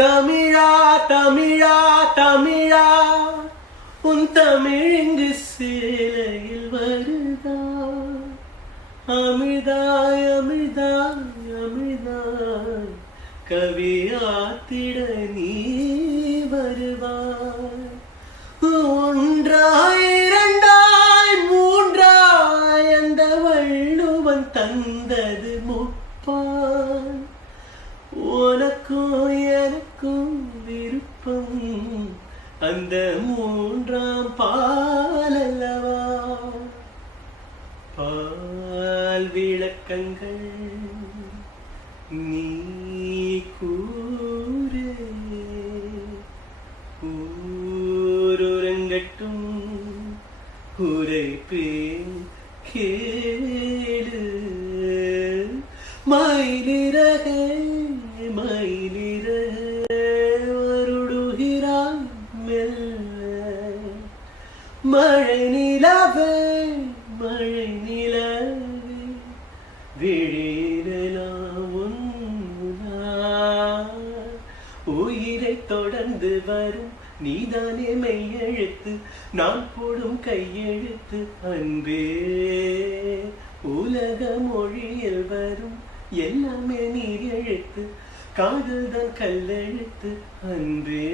தமிழா தமிழா தமிழா உன் தமிழங்கு சேலையில் வருதா அமிர்தாய் அமிர்தாய் அமிர்தாய் கவியாத்திட நீ வருவாய் ஒன்றாய் இரண்டாய் மூன்றாய் அந்த வள்ளுவன் தந்தது முப்பாய் உனக்கும் எனக்கும் விருப்பம் அந்த மூன்றாம் பாலல்லவா பால் விளக்கங்கள் நீ கூறு ஊரங்கட்டும் உரைப்பேன் கேளு மயிலிறகே மயிலிறகே வருடுகிறான் மெல்ல மழை நிலவே மழை நிலவே விழிரலாம் உயிரை தொடர்ந்து வரும் நீதானே மெய்யெழுத்து நான் போடும் கையெழுத்து அன்பே உலக மொழியில் வரும் எல்லாமே நீர் எழுத்து காதல் தான் கல்லெழுத்து அன்பே